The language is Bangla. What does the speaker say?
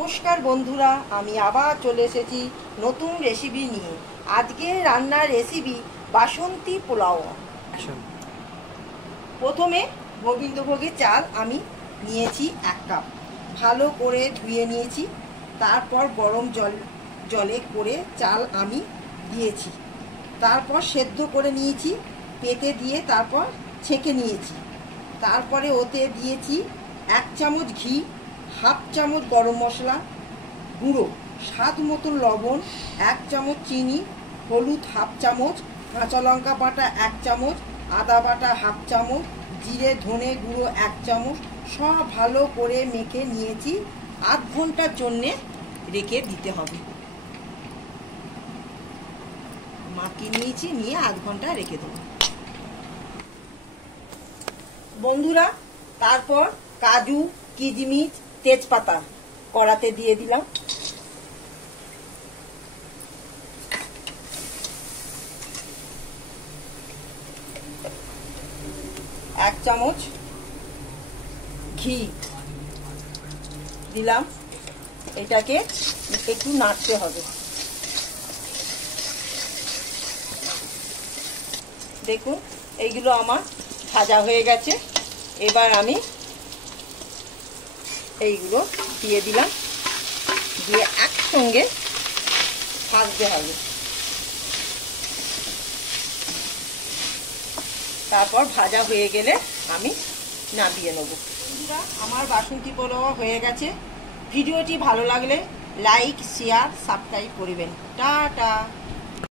নমস্কার বন্ধুরা, আমি আবার চলে এসেছি নতুন রেসিপি নিয়ে। আজকে রান্নার রেসিপি বাসন্তী পোলাও। প্রথমে গোবিন্দভোগের চাল আমি নিয়েছি 1 কাপ, ভালো করে ধুয়ে নিয়েছি। তারপর গরম জলে করে চাল আমি দিয়েছি, তারপর সেদ্ধ করে নিয়েছি পেতে দিয়ে, তারপর ছেঁকে নিয়েছি। তারপরে ওতে দিয়েছি 1 চামচ ঘি, 1/2 চামচ গরম মশলা গুঁড়ো, স্বাদ মতো লবণ, 1 চামচ চিনি, হলুদ 1/2 চামচ, কাঁচা লঙ্কা বাটা 1 চামচ, আদা বাটা 1/2 চামচ, জিরে ধনে গুঁড়ো 1 চামচ, সব ভালো করে মেখে নিয়েছি। 8 ঘন্টার জন্যে রেখে দিতে হবে। মাখিয়ে নিয়েছি, নিয়ে 8 ঘন্টা রেখে দেবো বন্ধুরা। তারপর কাজু, কিশমিশ, তেজপাতা কড়াতে দিয়ে দিলাম। এক চামচ ঘি দিলাম। এটাকে একটু নাড়তে হবে। দেখুন, এইগুলো আমার ভাজা হয়ে গেছে। এবার আমি এইগুলো দিয়ে দিলাম, দিয়ে একসঙ্গে ভাজতে হবে। তারপর ভাজা হয়ে গেলে আমি নামিয়ে নেব। বন্ধুরা, আমার বাসন্তী পোলাও হয়ে গেছে। ভিডিওটি ভালো লাগলে লাইক, শেয়ার, সাবস্ক্রাইব করবেন। টাটা।